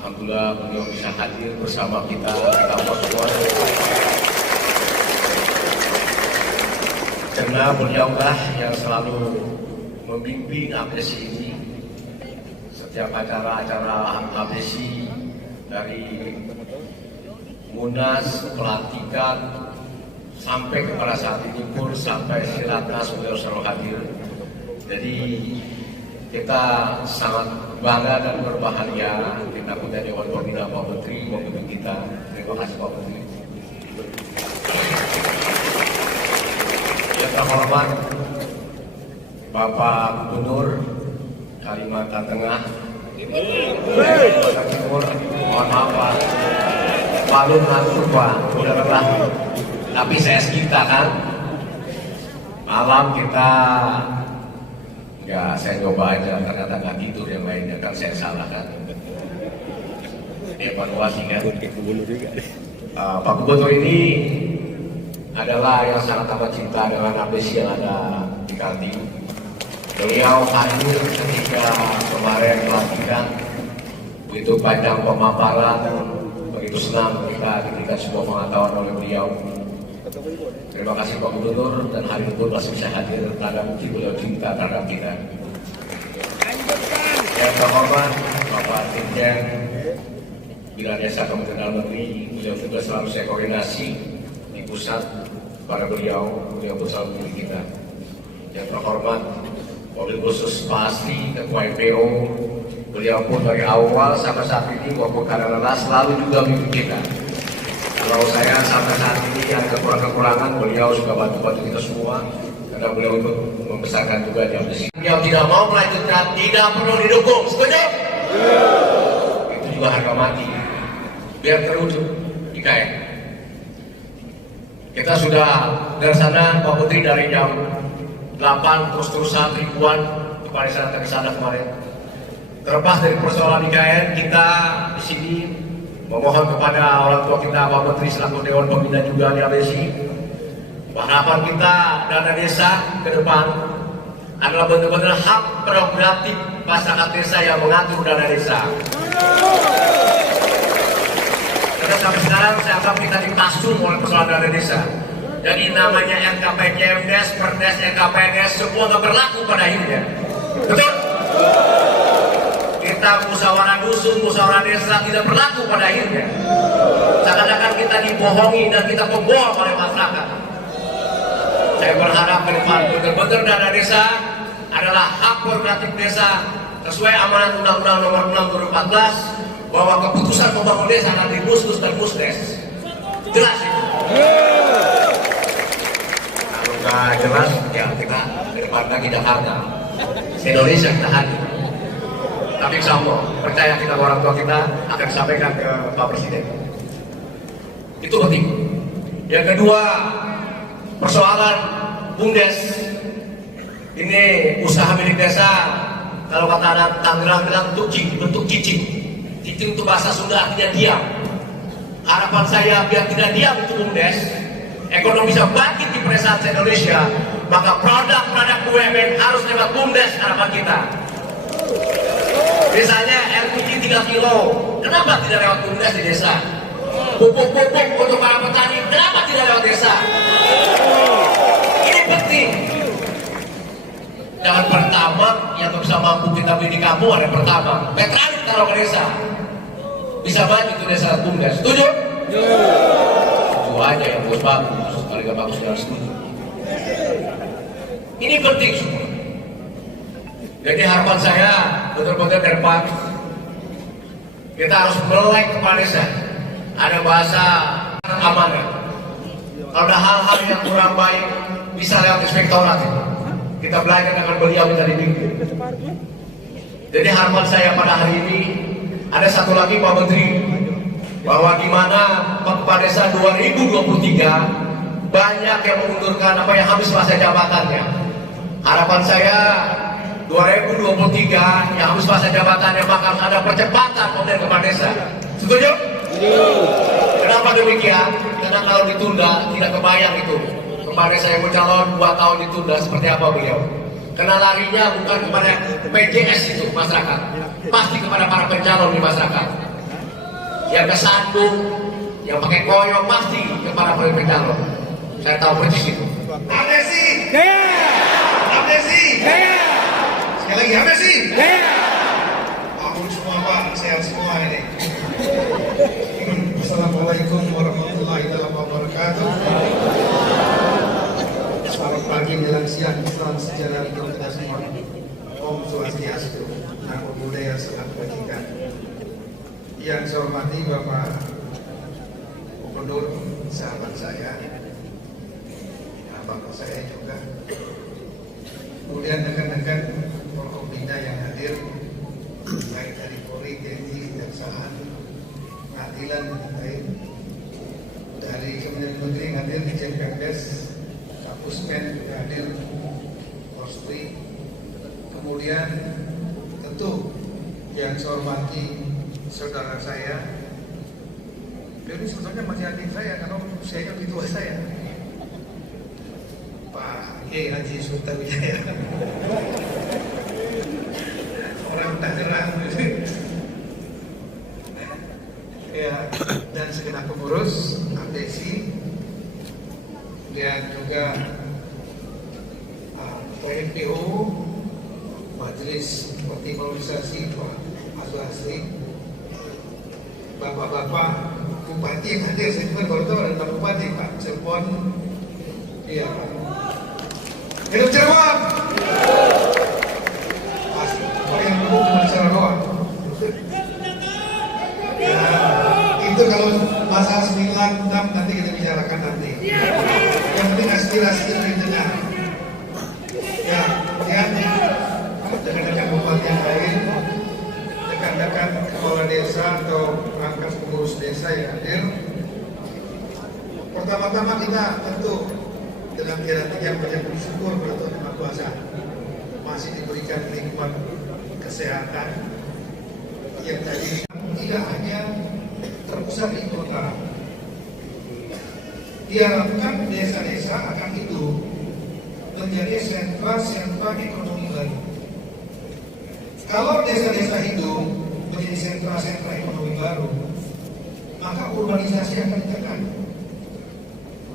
Alhamdulillah beliau bisa hadir bersama kita semua. Karena beliaulah yang selalu membimbing APSI ini. Setiap acara-acara APSI dari Munas, pelantikan, sampai kepada saat ini pun sampai Silatnas beliau selalu hadir. Jadi kita sangat bangga dan berbahagia kita punya Dewan Pembina Pak Menteri memimpin kita. Terima kasih Pak Menteri. Yang terhormat Bapak Gubernur Kalimantan Tengah, Kalimantan Timur, mohon maaf Pak, Palu ngantuk Pak, udah lelah. Tapi saya kita kan, malam kita ya saya coba aja, ternyata nggak tidur yang lainnya kan saya salah kan. Evaluasi kan. Pak Gubernur ini adalah yang sangat amat cinta dengan APSI yang ada di Kaltim. Beliau hadir ketika kemarin pelantikan, begitu panjang pemaparan, begitu senang kita diberikan sebuah pengetahuan oleh beliau. Terima kasih Pak Gubernur, dan hari ini pun masih bisa hadir, tanda bukti beliau cinta terhadap kita. Yang terhormat Bapak Dirjen Bina Desa Kementerian Dalam Negeri, beliau juga selalu saya koordinasi di pusat pada beliau pun selalu memilih kita. Yang terhormat Wabil Khusus Pak Asli, Ketua MPO, beliau pun dari awal sampai saat ini maupun karena lelah selalu juga memilih kita. Kalau saya sampai saat ini yang kekurangan, beliau juga bantu kita semua, karena beliau untuk membesarkan juga di APSI. Yang tidak mau melanjutkan tidak perlu didukung, setuju? Itu juga harga mati, biar terwujud IKN. Kita sudah dari sana Pak Putri dari jam 8 terus-terusan ribuan kepala desa ke sana kemarin. Terlepas dari persoalan IKN, kita di sini memohon kepada orang tua kita, Pak Menteri selaku Dewan Pembina juga di APSI, harapan kita dana desa ke depan adalah benar-benar hak prerogatif masyarakat desa yang mengatur dana desa. Karena sampai sekarang saya anggap kita ditasung oleh persoalan dana desa. Jadi namanya RKPJMDes, Perdes, RKPNS semua nggak berlaku pada akhirnya. Betul? Kita musyawarah dusun, musyawarah desa tidak berlaku pada akhirnya. Seakan-akan kita dibohongi dan kita pembohong oleh masyarakat. Saya berharap ke depan benar-benar dana desa adalah hak prerogatif desa sesuai amanat Undang-Undang Nomor 6 2014 bahwa keputusan membangun desa akan di Puskus dan Pusdes. Jelas itu. Kalau nggak jelas, ya kita ke depan lagi Jakarta, Indonesia kita hadir. Tapi insya Allah, percaya kita orang tua kita akan disampaikan ke Pak Presiden. Itu penting. Yang kedua, persoalan BUMDes. Ini usaha milik desa. Kalau kata anak Tangerang bilang bentuk cicing. Cicing itu bahasa Sunda artinya diam. Harapan saya biar tidak diam itu BUMDes, ekonomi bisa bangkit di pedesaan Indonesia, maka produk-produk BUMN harus lewat BUMDes harapan kita. Misalnya LPG 3 kilo, kenapa tidak lewat BUMDes di desa? Pupuk-pupuk untuk para petani, kenapa tidak lewat desa? Ini penting. Jangan pertama yang bisa mampu kita beli di kampung ada pertama. Petralik taruh ke desa, bisa maju itu desa BUMDes. Setuju? Setuju aja yang bagus, kalau nggak bagus jangan setuju. Ini penting semua. Jadi harapan saya betul-betul ke depan kita harus melek kepala desa. Ada bahasa amanah. Kalau ada hal-hal yang kurang baik bisa lewat inspektorat. Kita belajar dengan beliau kita dibimbing. Jadi harapan saya pada hari ini ada satu lagi Pak Menteri, bahwa di mana kepala desa 2023 banyak yang mengundurkan apa yang habis masa jabatannya. Harapan saya 2023 yang habis masa jabatannya bakal ada percepatan pemilihan kepala desa. Setuju? Kenapa demikian? Karena kalau ditunda tidak kebayang itu kepala desa yang bercalon 2 tahun ditunda seperti apa beliau. Karena larinya bukan kepada PJS itu masyarakat, pasti kepada para pencalon di masyarakat. yang ke Sandung, yang pakai koyo pasti kepada pemimpin calon. Saya tahu persis itu. Abdesi, Jaya! Abdesi, Jaya! sekali lagi Abdesi. Jaya! Ampun semua Pak, sehat semua ini. Assalamualaikum warahmatullahi wabarakatuh. Selamat pagi menjelang siang, salam sejahtera untuk kita semua. Om Swastiastu, Namo Buddhaya, salam kebajikan. Yang saya hormati Bapak Gubernur, sahabat saya, bapak saya juga. Kemudian rekan-rekan Forkopimda yang hadir, baik dari Polri, TNI, Kejaksaan, Pengadilan, baik dari Kementerian Negeri yang hadir, Dirjen Pemdes, Kapuspen juga hadir, Polri. Kemudian tentu yang saya hormati saudara saya, beliau ini sebetulnya masih adik saya karena usianya lebih tua saya, Pak Kiai Haji Sultan Wijaya, orang Tangerang, ya, dan segenap pengurus Abdesi, dan juga PNPO, Majelis Optimalisasi Pak Azwasri, bapak-bapak bupati yang hadir, saya juga baru tahu ada bupati Pak Cirebon, iya Pak. Hidup Cirebon. Pasti orang yang dulu cuma secara doang. Ya, itu kalau masalah 96 nanti kita bicarakan nanti. Yang penting aspirasi itu didengar. Ya, kemudian rekan-rekan bupati yang lain, rekan-rekan kepala desa atau perangkat pengurus desa yang hadir. Pertama-tama kita tentu dengan tiada yang banyak bersyukur kepada Tuhan Yang Maha Kuasa masih diberikan lingkungan kesehatan yang tadi tidak hanya terpusat di kota. Diharapkan desa-desa akan hidup menjadi sentra-sentra ekonomi baru. Kalau desa-desa hidup menjadi sentra-sentra ekonomi baru, maka urbanisasi akan ditekan.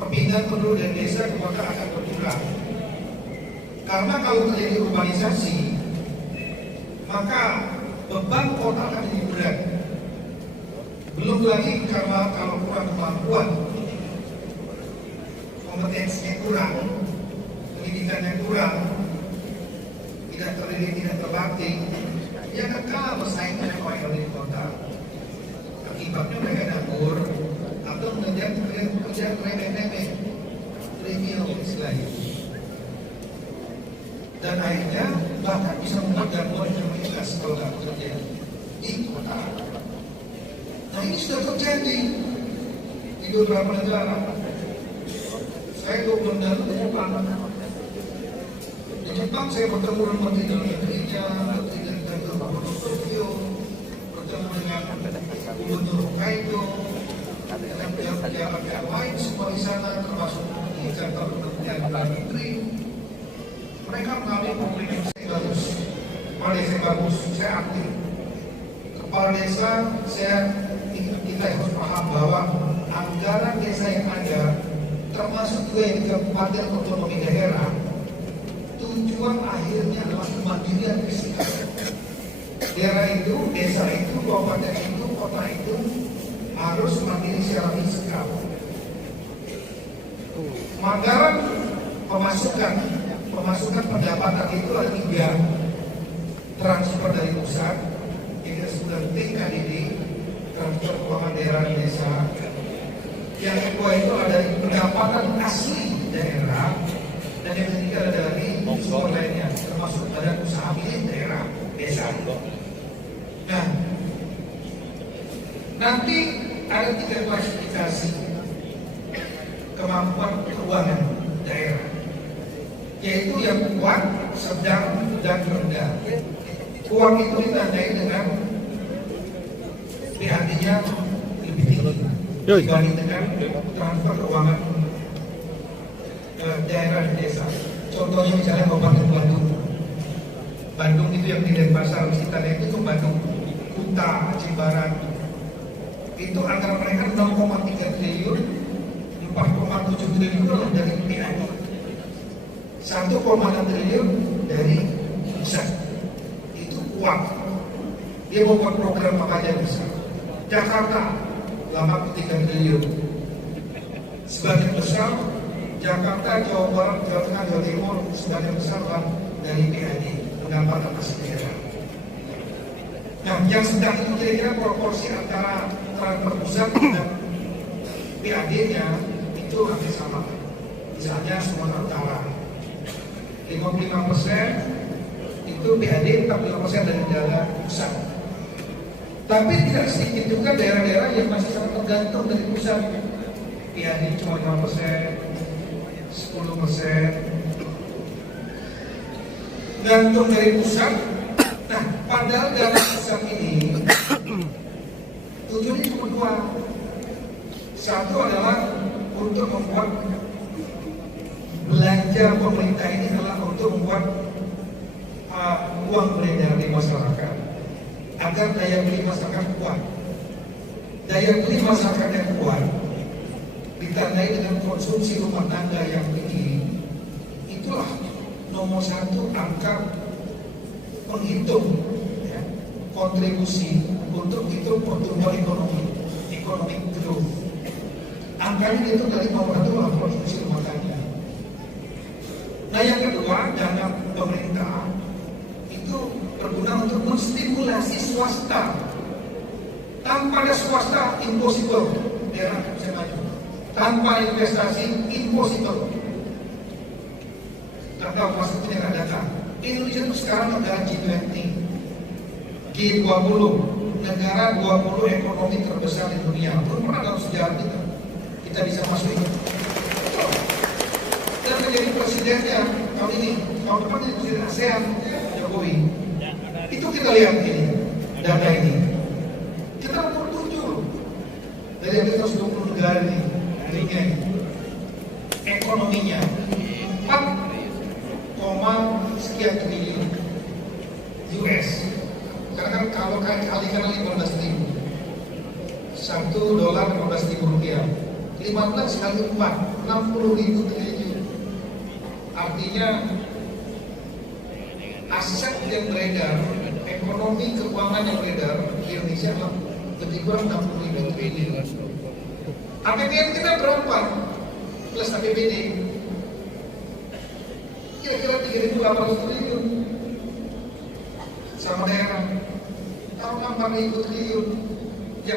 Perpindahan penduduk dari desa ke kota akan berkurang. Karena kalau terjadi urbanisasi, maka beban kota akan jadi berat. Belum lagi karena kalau kurang kemampuan, kompetensinya kurang, pendidikannya kurang, tidak terdidik, tidak terlatih, dia akan kalah bersaing dengan orang yang di kota. Akibatnya mereka nganggur atau mengejar pekerjaan remeh-remeh, trivial istilahnya, dan akhirnya bahkan bisa membuat gangguan yang mengikas kalau nggak bekerja di kota. Nah ini sudah terjadi di beberapa negara. Saya benar di Jepang. Di Jepang saya bertemu dengan menteri dalam negerinya, menteri dari gubernur Tokyo, bertemu dengan gubernur Hokkaido, dengan pejabat yang lain semua di sana, termasuk di kantor kementerian dalam negeri. Mereka mengalami problem yang bagus, kepala desa yang bagus, saya aktif. Kepala desa, kita harus paham bahwa anggaran desa yang ada, termasuk juga yang di kabupaten otonomi daerah, tujuan akhirnya adalah kemandirian fiskal. Daerah itu, desa itu, kabupaten itu, kota itu harus mandiri secara fiskal. Anggaran pemasukan pendapatan itu ada 3: transfer dari pusat, yang disebut TKDD, transfer keuangan daerah dan desa. Yang kedua itu ada pendapatan asli daerah, dan yang ketiga ada dari sumber lainnya, termasuk badan usaha milik daerah desa. Nah, nanti ada 3 klasifikasi kemampuan keuangan daerah, yaitu yang kuat, sedang, dan rendah. Uang itu ditandai dengan PHD-nya lebih tinggi dibanding dengan transfer keuangan daerah dan desa. Contohnya misalnya Kabupaten Bandung. Bandung itu yang di Denpasar, Wisitanya itu ke Bandung, Kuta, Aceh Barat, itu anggaran mereka 6,3 triliun, 4,7 triliun itu dari PAD, 1,6 triliun dari pusat. Itu kuat. Dia mau buat program apa aja bisa. Jakarta 83 triliun. Sebagian besar Jakarta, Jawa Barat, Jawa Tengah, Jawa Timur sebagian besar dari PAD, pendapatan asli daerah. Nah, yang sedang itu kira-kira proporsi antara transfer pusat dan PAD-nya itu hampir sama. Misalnya Sumatera Utara 55% itu PAD, 45% dari daerah pusat. Tapi tidak sedikit juga daerah-daerah yang masih sangat tergantung dari pusat. PAD cuma 5%, 10%, gantung dari pusat. Nah, padahal dana pusat ini tujuannya cuma dua. Satu adalah untuk membuat belanja pemerintah ini adalah untuk membuat uang beredar di masyarakat agar daya beli masyarakat kuat. Daya beli masyarakat yang kuat ditandai dengan konsumsi rumah tangga yang tinggi. Itulah nomor satu angka penghitung ya, kontribusi untuk hitung pertumbuhan ekonomi, economic growth. Angkanya itu dari nomor satu adalah konsumsi rumah tangga. Nah, yang kedua, dana pemerintah itu berguna untuk menstimulasi swasta. Tanpa ada swasta, impossible daerah bisa maju. Tanpa investasi, impossible. Karena masuk negara datang. Indonesia itu sekarang negara G20, G20, negara 20 ekonomi terbesar di dunia. Belum pernah dalam sejarah kita bisa masuk itu. Dan menjadi presidennya tahun ini, tahun depan jadi presiden ASEAN, Jokowi. Itu kita lihat ini, data ini. Kita nomor 7 dari 120 negara ini, ekonominya 4, sekian triliun US. Karena kan kalau kalikan 15.000, $1 15.000, 15 kali 4, 60.000 triliun. Artinya aset yang beredar, ekonomi keuangan yang beredar di Indonesia lebih kurang 60.000 triliun. APBN kita berapa? Plus APBD kira-kira 3.800 triliun. Sama daerah tahun 4.000 triliun.